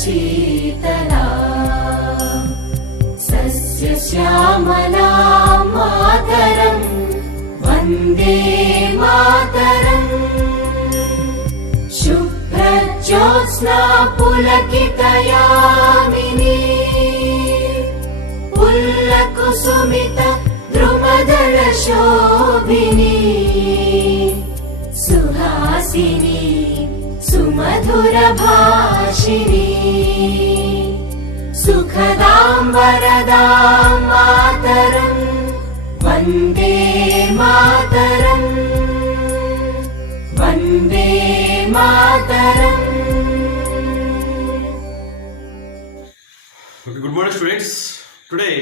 Sheetla सस्यश्यामला Mataram Vande Mataram शुभ्रज्योत्स्ना पुलकितयामिनी पुल्लकुसुमित द्रुमदलशोभिनी Suhasini सुमधुरभाषिणी सुखदां वरदां Mataram Vande Mataram Vande Mataram. Okay, good morning students. Today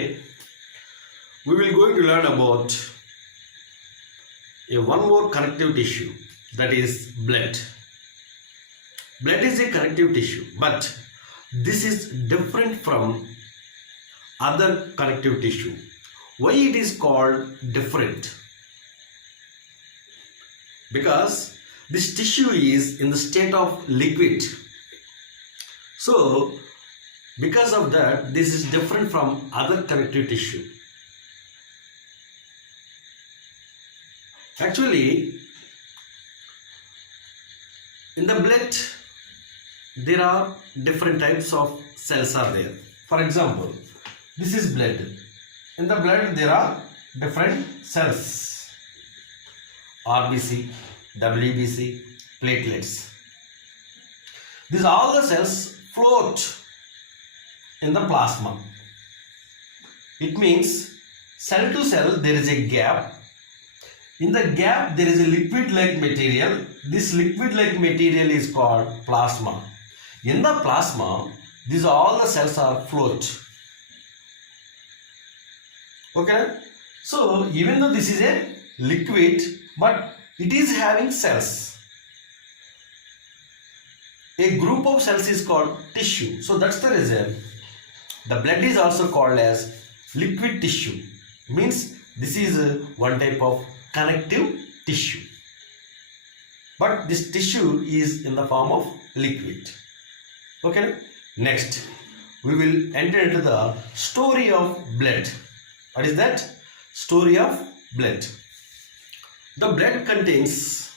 we will going to learn about one more connective tissue, that is blood. Blood is a connective tissue, but this is different from other connective tissue. Why it is called different? Because this tissue is in the state of liquid. So because of that, this is different from other connective tissue. Actually, in the blood there are different types of cells are there. For example, this is blood. In the blood there are different cells: RBC, WBC, platelets. These all the cells float in the plasma. It means cell to cell there is a gap. In the gap there is a liquid-like material. This liquid-like material is called plasma. In the plasma, these all the cells are float. Okay, so even though this is a liquid, but it is having cells. A group of cells is called tissue. So that's the reason the blood is also called as liquid tissue. Means this is one type of connective tissue, but this tissue is in the form of liquid. Okay, next we will enter into the story of blood. What is that? Story of blood. The blood contains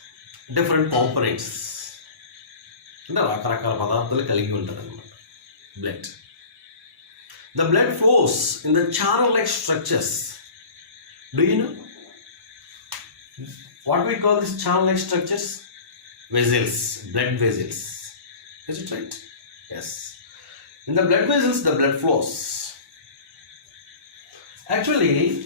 different components. Blood. The blood flows in the channel-like structures. Do you know what we call these channel-like structures? Vessels, blood vessels. Is it right? Yes. In the blood vessels, the blood flows. Actually,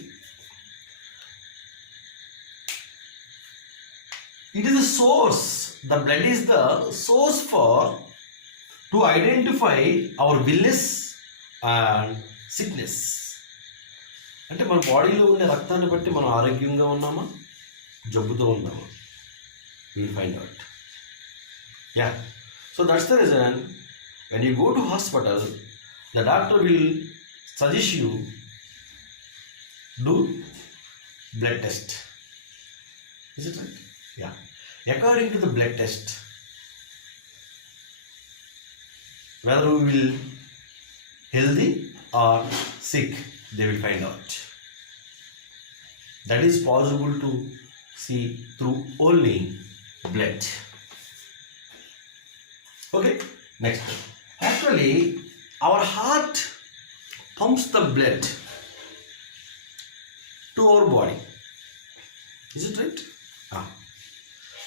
it is a source. The blood is the source to identify our illness and sickness. అంటే మన బాడీలో ఉండే రక్తాన్ని బట్టి మనం ఆరోగ్యంగా ఉన్నామా, జబ్బుతో ఉన్నామా, we find out. Yeah. So that's the reason when you go to hospital, the doctor will suggest you do blood test. Is it right? Yeah. According to the blood test, whether we will healthy or sick, they will find out. That is possible to see through only blood. Okay, next. Actually, our heart pumps the blood to our body. Is it right?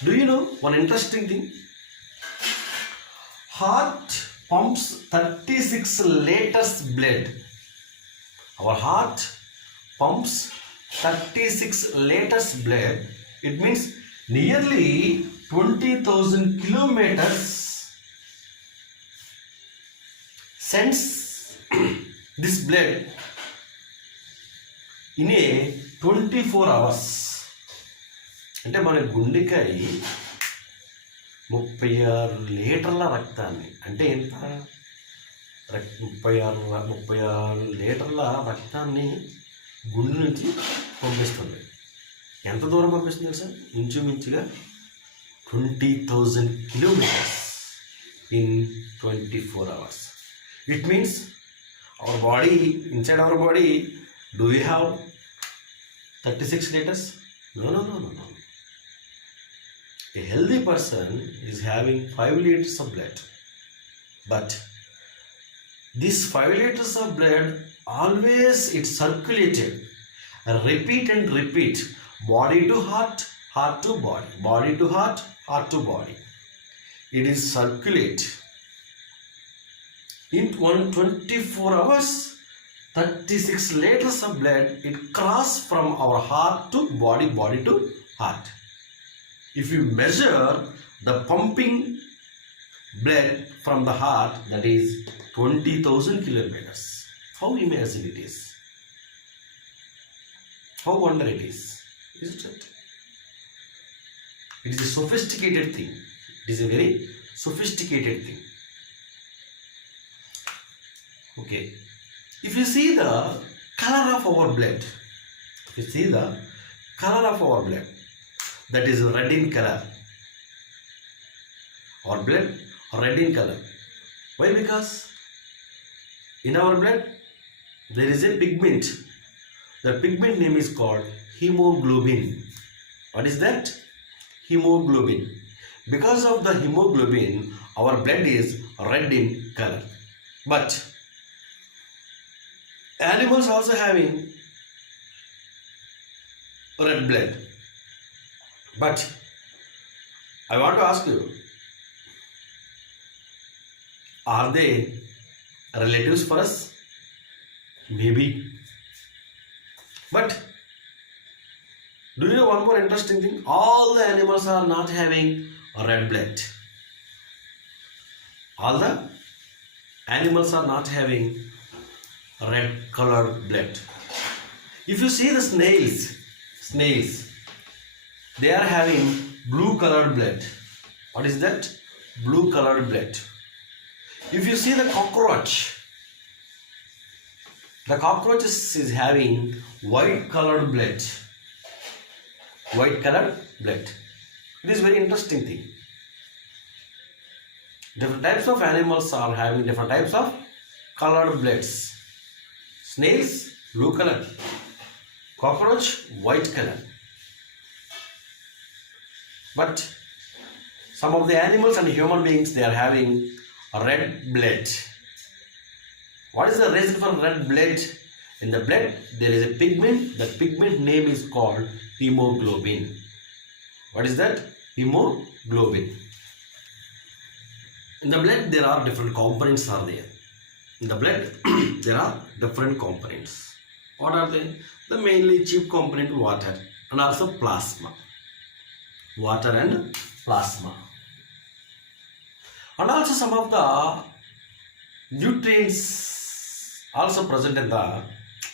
Do you know one interesting thing? Heart pumps 36 liters blood. Our heart pumps 36 liters blood. It means nearly 20,000 kilometers sends this blood in a 24 hours. అంటే మన గుండెకాయ 36 లీటర్ల రక్తాన్ని, అంటే ఎంత 36 లీటర్ల రక్తాన్ని గుండె నుంచి పంపిస్తుంది. ఎంత దూరం పంపిస్తుంది సార్? ఇంచుమించుగా 20,000 kilometers in 24 hours. It means our body, inside our body, do we have 36 liters? No. A healthy person is having 5 liters of blood. But this 5 liters of blood always it circulated. Repeat and repeat. Body to heart, heart to body. Body to heart, heart to body. It is circulate. In 124 hours, 36 liters of blood it cross from our heart to body, body to heart. If you measure the pumping blood from the heart, that is 20,000 kilometers. How imagine it is? How wonder it is? Isn't it? It is a sophisticated thing. It is a very sophisticated thing. Okay. If you see the color of our blood, that is red in color. Our blood red in color. Why? Because in our blood there is a pigment. The pigment name is called hemoglobin. What is that? Hemoglobin. Because of the hemoglobin, our blood is red in color. But animals also having red blood. But I want to ask you, are they relatives for us? Maybe. But do you know one more interesting thing? All the animals are not having red blood. All the animals are not having red colored blood. If you see the snails, they are having blue colored blood. What is that? Blue colored blood. If you see the cockroach is having white colored blood. White colored blood. It is very interesting thing. Different types of animals are having different types of colored bloods. Snails, blue color. Cockroach, white color. But some of the animals and human beings, they are having red blood. What is the reason for red blood? In the blood, there is a pigment. That pigment name is called hemoglobin. What is that? Hemoglobin. In the blood, there are different components are there. In the blood, there are different components. What are they? The mainly chief component water and also plasma. Water and plasma. And also some of the nutrients also present in the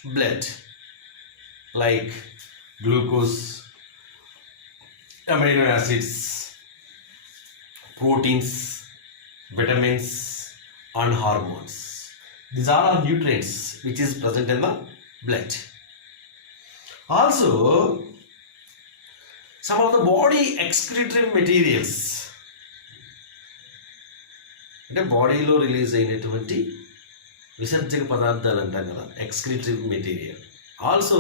blood, like glucose, amino acids, proteins, vitamins and hormones. These are all nutrients which is present in the blood. Also, some of the body excretory materials, అంటే బాడీలో release అయినటువంటి విసర్జక పదార్థాలు అంటాం కదా, excretory material also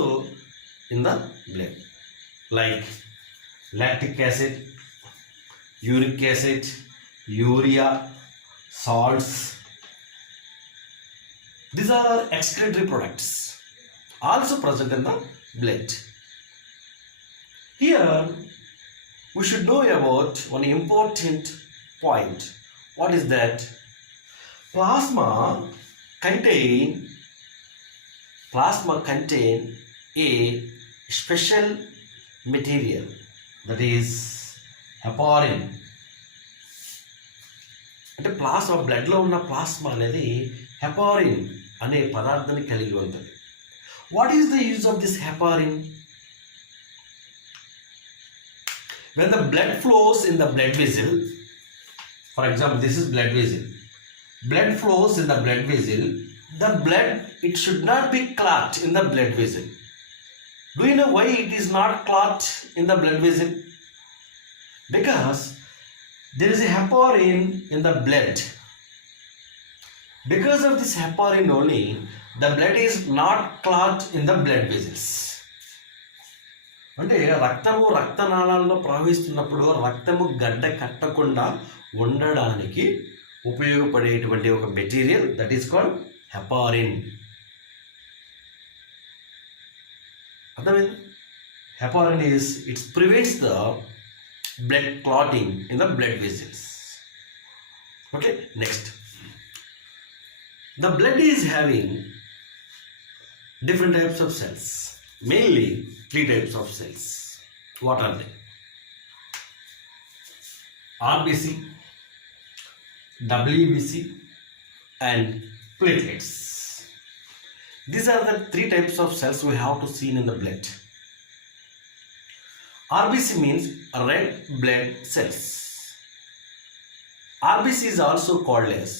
in the blood, like lactic acid, uric acid, urea, salts. These are excretory products also present in the blood. Here we should know about one important point. What is that? Plasma contain a special material, that is heparin. అంటే plasma బ్లడ్లో ఉన్న plasma అనేది heparin అనే పదార్థాన్ని కలిగి ఉంటుంది. What is the use of this heparin? when the blood flows in the blood vessel, for example this is blood vessel, blood flows in the blood vessel, the blood, it should not be clot in the blood vessel. Do you know why it is not clot in the blood vessel? Because there is a heparin in the blood. Because of this heparin only, the blood is not clot in the blood vessels. అంటే రక్తము రక్తనాళాల్లో ప్రవహిస్తున్నప్పుడు రక్తము గడ్డ కట్టకుండా ఉండడానికి ఉపయోగపడేటువంటి ఒక material that is called heparin. అర్థమైంది? Heparin is its prevents the blood clotting in the blood vessels. Okay, next. The blood is having different types of cells, mainly 3 types of cells. What are they? RBC, WBC and platelets. These are the 3 types of cells we have to see in the blood. RBC means red blood cells. RBC is also called as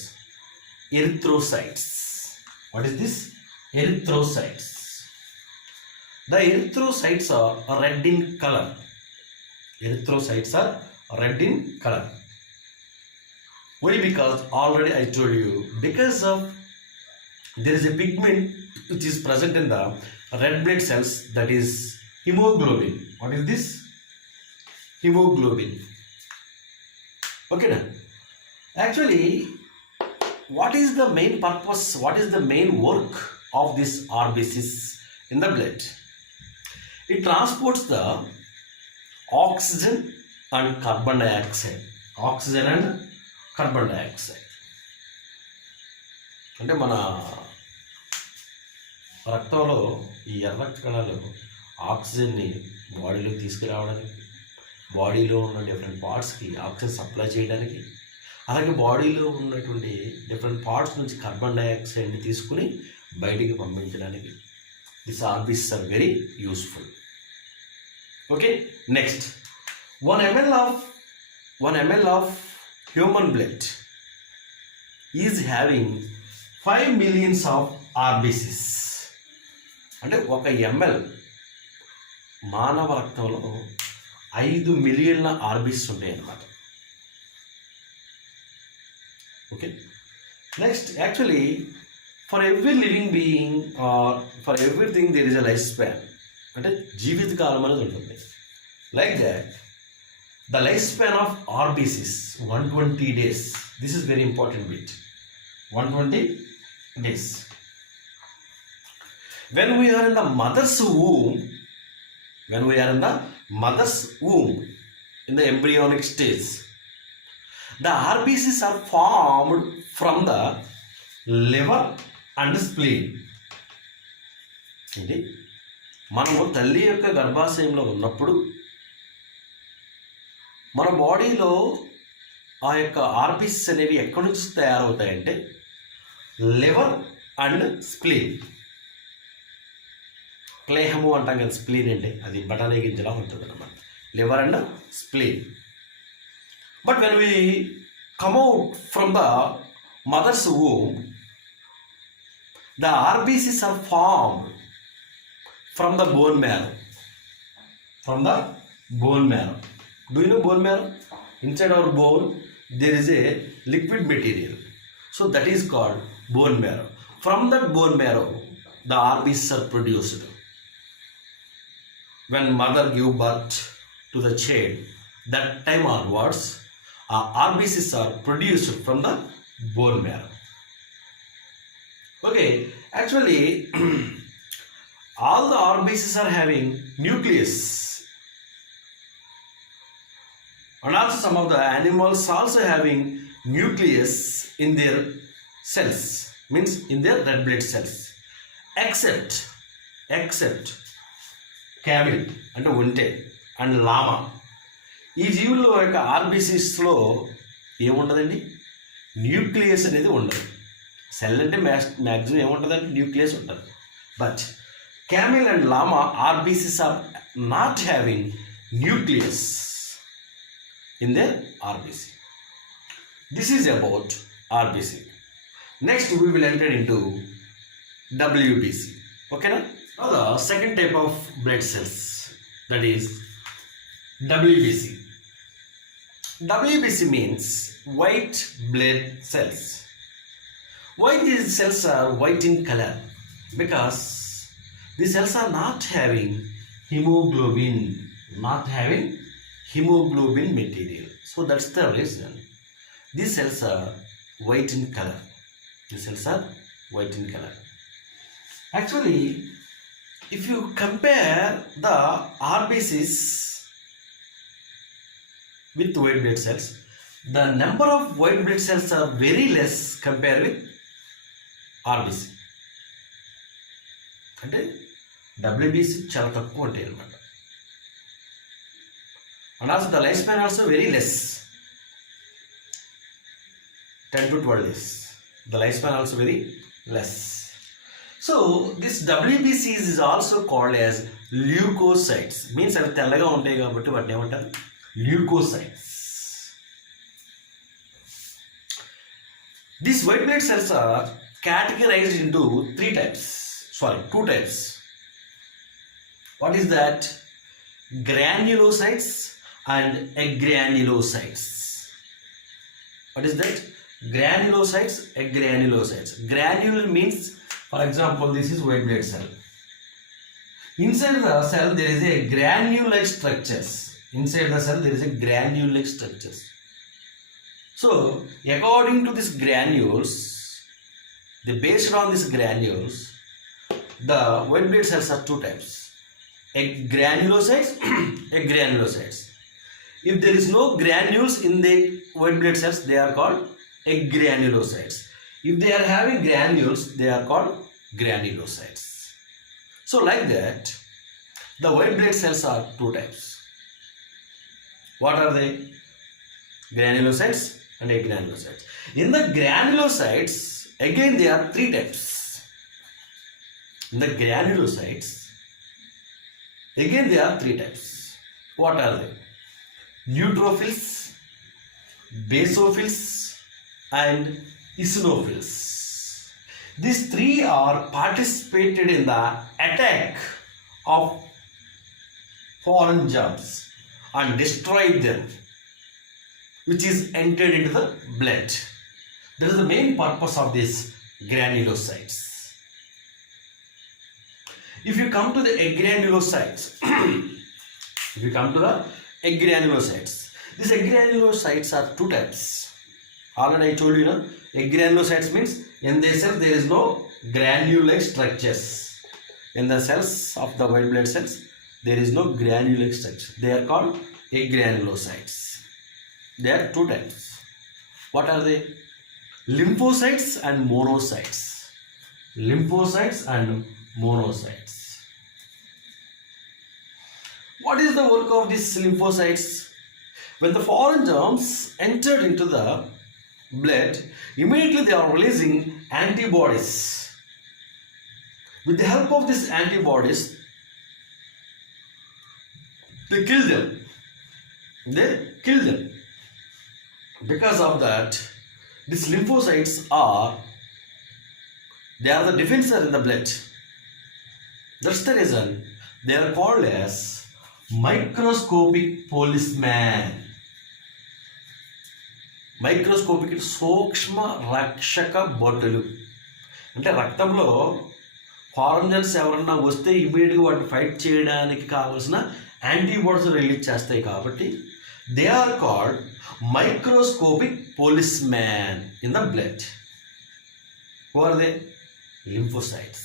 erythrocytes. What is this? Erythrocytes. The erythrocytes are red in color. Erythrocytes are red in color. Why? Because already I told you, because of there is a pigment which is present in the red blood cells, that is hemoglobin. What is this? Hemoglobin. Okay now. Actually, what is the main purpose? What is the main work of this RBCs in the blood? It transports the oxygen and carbon dioxide. Oxygen and carbon dioxide. అంటే మన రక్తంలో ఈ ఎర్ర కణాలు ఆక్సిజన్ని బాడీలోకి తీసుకురావడానికి, బాడీలో ఉన్న డిఫరెంట్ పార్ట్స్కి ఆక్సిజన్ సప్లై చేయడానికి, అలాగే బాడీలో ఉన్నటువంటి డిఫరెంట్ పార్ట్స్ నుంచి కార్బన్ డైఆక్సైడ్ని తీసుకుని బయటికి పంపించడానికి this RBCs are very useful. Okay, next 1 ml of human blood is having 5 million of RBCs. అంటే 1 ml మానవ రక్తంలో 5 మిలియన్ల ఆర్బీసీస్ ఉంటాయి అన్నమాట. Okay, next actually for every living being or for everything there is a life span. అంటే జీవితకాలం అనేది ఉంటుంది. Like that the life span of RBCs 120 days. This is very important bit. 120 days. When we are in the mother's womb, in the embryonic stage, the RBCs are formed from the liver and spleen. ఇది మనము తల్లి యొక్క గర్భాశయంలో ఉన్నప్పుడు మన బాడీలో ఆ యొక్క RBCs అనేవి ఎక్కడి నుంచి తయారవుతాయంటే లివర్ అండ్ స్ప్లీన్. క్లేహము అంటాం కదా, స్ప్లీన్ అంటే అది బఠానీ గింజలా ఉంటుంది అన్నమాట. Liver and spleen. But when we come out from the mother's womb, the RBCs are formed from the bone marrow. Do you know bone marrow? Inside our bone there is a liquid material, so that is called bone marrow. From that bone marrow the RBCs are produced. When mother give birth to the child, that time onwards RBCs are produced from the bone marrow. Okay, actually all the RBCs are having nucleus, and also some of the animals also having nucleus in their cells, means in their red blood cells, except camel అంటే ఒంటె and లామా. ఈ జీవుల్లో యొక్క ఆర్బీసీస్లో ఏముండదండి, nucleus అనేది ఉండదు. Cell అంటే మ్యాక్సిమం ఏముంటుందంటే న్యూక్లియస్ ఉంటుంది. But camel and llama RBCs are not having nucleus in their RBC. This is about RBC. Next we will enter into WBC. Okay na? Now the second type of blood cells, that is WBC. WBC means white blood cells. Why these cells are white in color? Because these cells are not having hemoglobin material. So that's the reason these cells are white in color. Actually, if you compare the RBCs with white blood cells, the number of white blood cells are very less compared with RBC. అంటే WBC చాలా తక్కువ ఉంటాయి అన్నమాట. And also the lifespan also very less, 10 to 12 days. The lifespan also very less. So this WBCs is also called as leukocytes. Means అవి తెల్లగా ఉంటాయి కాబట్టి వాటిని ఏమంటారు? Leukocytes. These white blood cells are categorized into two types. What is that? Granulocytes and agranulocytes. What is that? Granulocytes, agranulocytes. Granule means, for example, this is white blood cell. Inside the cell there is a granule-like structures. So, according to these granules, based on these granules, the white blood cells are two types. Granulocytes, agranulocytes. If there is no granules in the white blood cells, they are called agranulocytes. If they are having granules, they are called granulocytes. So like that, the white blood cells are two types. What are they? Granulocytes and agranulocytes. In the granulocytes, again there are three types. In the granulocytes, again there are three types. What are they? Neutrophils, basophils and eosinophils. These three are participated in the attack of foreign germs and destroyed them, which is entered into the blood. That is the main purpose of these granulocytes. If you come to the agranulocytes, these agranulocytes are two types. Already I told you, agranulocytes means in the cell there is no granule-like structures. In the cells of the white blood cells, there is no granule-like structure. They are called agranulocytes. There are two types. What are they? Lymphocytes and monocytes. What is the work of these lymphocytes? When the foreign germs entered into the blood, immediately they are releasing antibodies. With the help of these antibodies, they kill them. Because of that, these lymphocytes are the defensor in the blood. That's the reason they are called as microscopic policeman. Microscopic సూక్ష్మ రక్షక బొట్టలు. అంటే రక్తంలో ఫారెన్జన్స్ ఎవరన్నా వస్తే ఇమీడియట్గా వాటిని fight చేయడానికి కావాల్సిన యాంటీబాడీస్ రిలీజ్ చేస్తాయి కాబట్టి they are called microscopic police man in the blood. Who are they? Lymphocytes.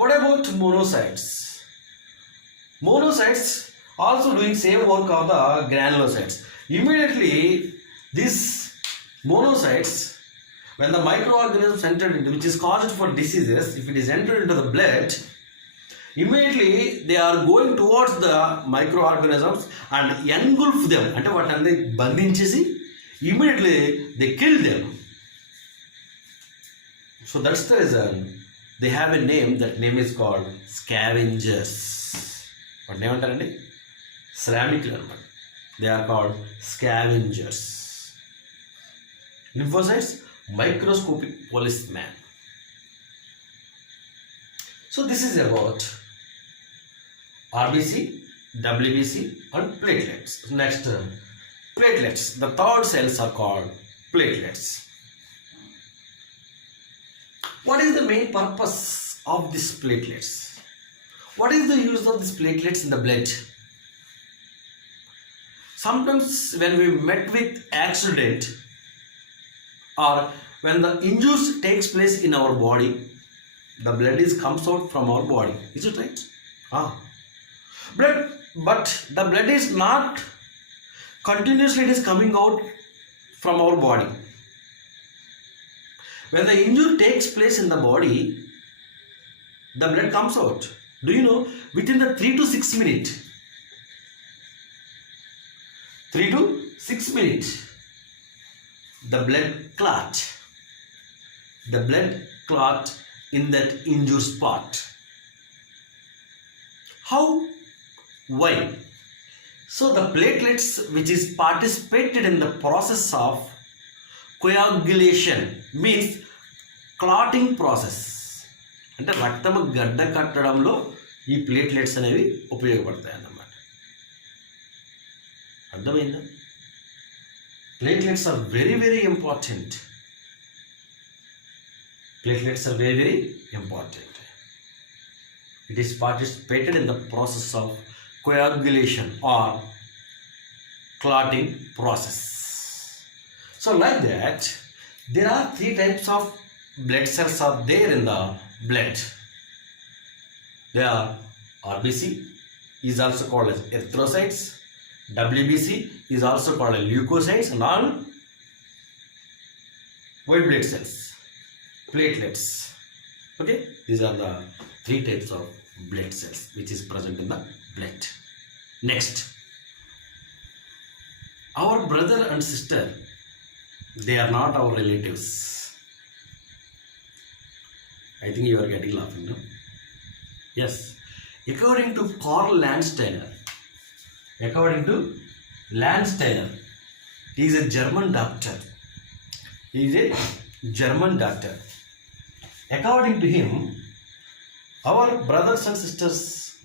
What about monocytes? Monocytes also doing same work of the granulocytes. Immediately these monocytes, when the microorganisms entered into, which is caused for diseases, if it is entered into the blood, immediately they are going towards the microorganisms and engulf them. అంటే వాటిని బంధించేసి immediately they kill them. So that's the reason they have a name. That name is called scavengers. వాటిని ఏమంటారండి? శ్రామికులు అనమాట. They are called scavengers. Lymphocytes microscopic police man. So this is about RBC, WBC and platelets. Next, platelets. The third cells are called platelets. What is the main purpose of these platelets? What is the use of these platelets in the blood? Sometimes when we met with accident or when the injury takes place in our body, the blood comes out from our body. Is it right? But the blood is not continuously, it is coming out from our body. When the injury takes place in the body, the blood comes out. Do you know, within the 3 to 6 minutes, 3 to 6 minutes, the blood clot in that injured spot. How? Why? So the platelets which is participated in the process of coagulation means clotting process. అంటే రక్తము గడ్డ కట్టడంలో ఈ platelets అనేవి ఉపయోగపడతాయి అన్నమాట. అర్థమైందా? Platelets are very very important. Platelets are very very important. It is participated in the process of coagulation or clotting process. So like that, there are 3 types of blood cells are there in the blood. They are RBC is also called as erythrocytes, WBC is also called as leukocytes, and all white blood cells, platelets. Okay, these are the 3 types of blood cells which is present in the blood. Next, our brother and sister, they are not our relatives. I think you are getting laughing, no? Yes, according to Karl Landsteiner, he is a German doctor. According to him, our brothers and sisters,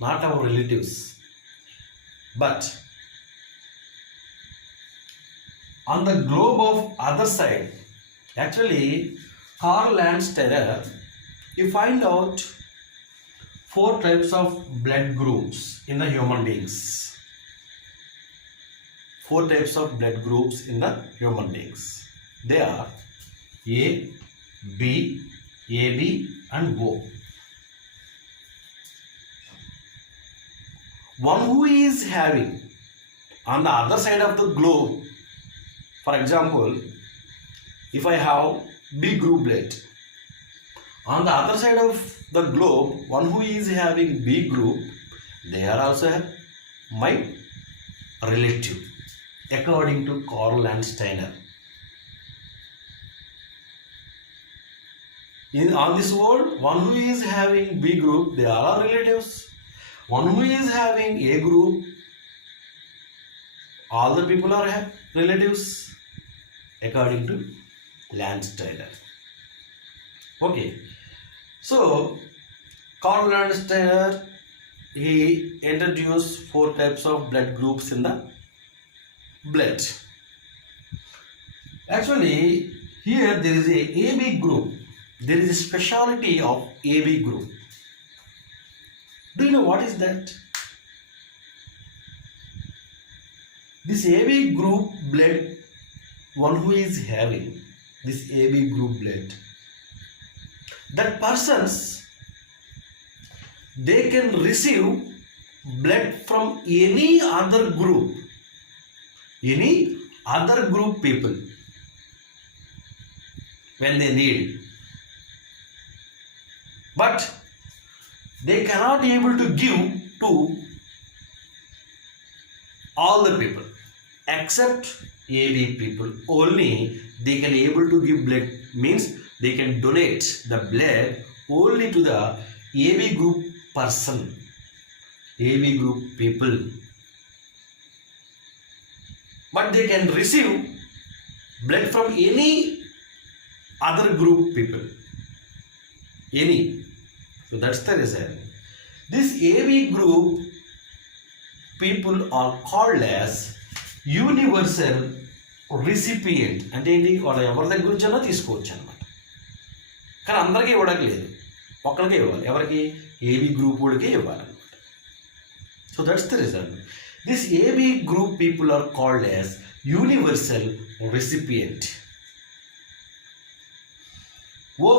not our relatives, but on the globe of other side. Actually, Karl Landsteiner, he find out 4 types of blood groups in the human beings. 4 types of blood groups in the human beings. They are A, B, AB and O. One who is having on the other side of the globe, for example, if I have B group blood, on the other side of the globe, one who is having B group, they are also my relative, according to Karl Landsteiner. On this world, one who is having B group, they are our relatives. One who is having A group, all the people are relatives, according to Landsteiner. Okay, so Karl Landsteiner, he introduced 4 types of blood groups in the blood. Actually, here there is a AB group. There is a speciality of AB group. Do you know what is that? This AB group blood, one who is having this AB group blood, that persons, they can receive blood from any other group people when they need. But they cannot be able to give to all the people except AB people. Only they can able to give blood, means they can donate the blood only to the AB group person, AB group people. But they can receive blood from any other group people. Any. So that's the reason. This AB group people are called as universal recipient. అంటే ఏంటి, వాళ్ళ ఎవరి దగ్గర నుంచి అన్నా తీసుకోవచ్చు అనమాట. కానీ అందరికీ ఇవ్వడానికి లేదు, ఒక్కరికే ఇవ్వాలి. ఎవరికి? ఏబీ గ్రూప్ వాళ్ళకే ఇవ్వాలన్నమాట. So that's the reason this AB group people are called as universal recipient. O.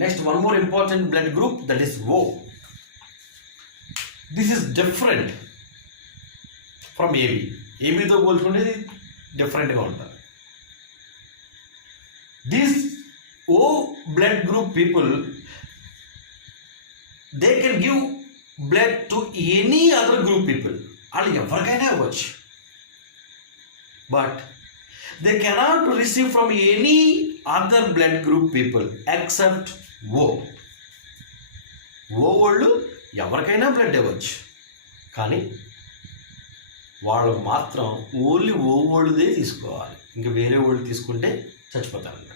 Next, one more important blood group, that is O. This is different from AB. AB తో పోల్చుకుంటే డిఫరెంట్గా ఉంటారు. These O blood group people, they can give blood to any other group people. వాళ్ళు ఎవరికైనా ఇవ్వచ్చు. But they cannot receive from any other blood group people except O. O వాళ్ళు ఎవరికైనా blood ఇవ్వచ్చు, కానీ వాళ్ళు మాత్రం ఓన్లీ ఓ వాళ్ళదే తీసుకోవాలి. ఇంకా వేరే వాళ్ళు తీసుకుంటే చచ్చిపోతారన్నమాట.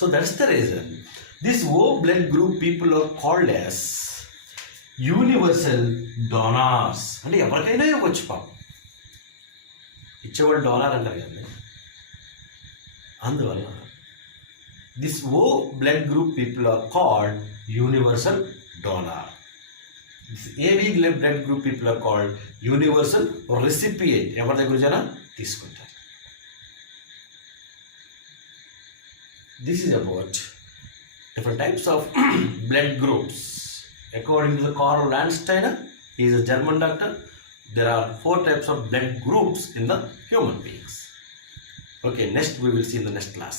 So that's the reason this O blood group people are called as universal donors. అంటే ఎవరికైనా ఇవ్వచ్చు, పాపం ఇచ్చేవాళ్ళు డోనార్ అంటారు కదండి. అందువల్ల this O blood group people are called universal donor. This AB blood group people are called universal recipient. ఎవరి దగ్గర జన తీసుకుంటారు. This is about different types of blood groups. According to the Karl Landsteiner, he is a German doctor, there are 4 types of blood groups in the human beings. Okay, next we will see in the next class.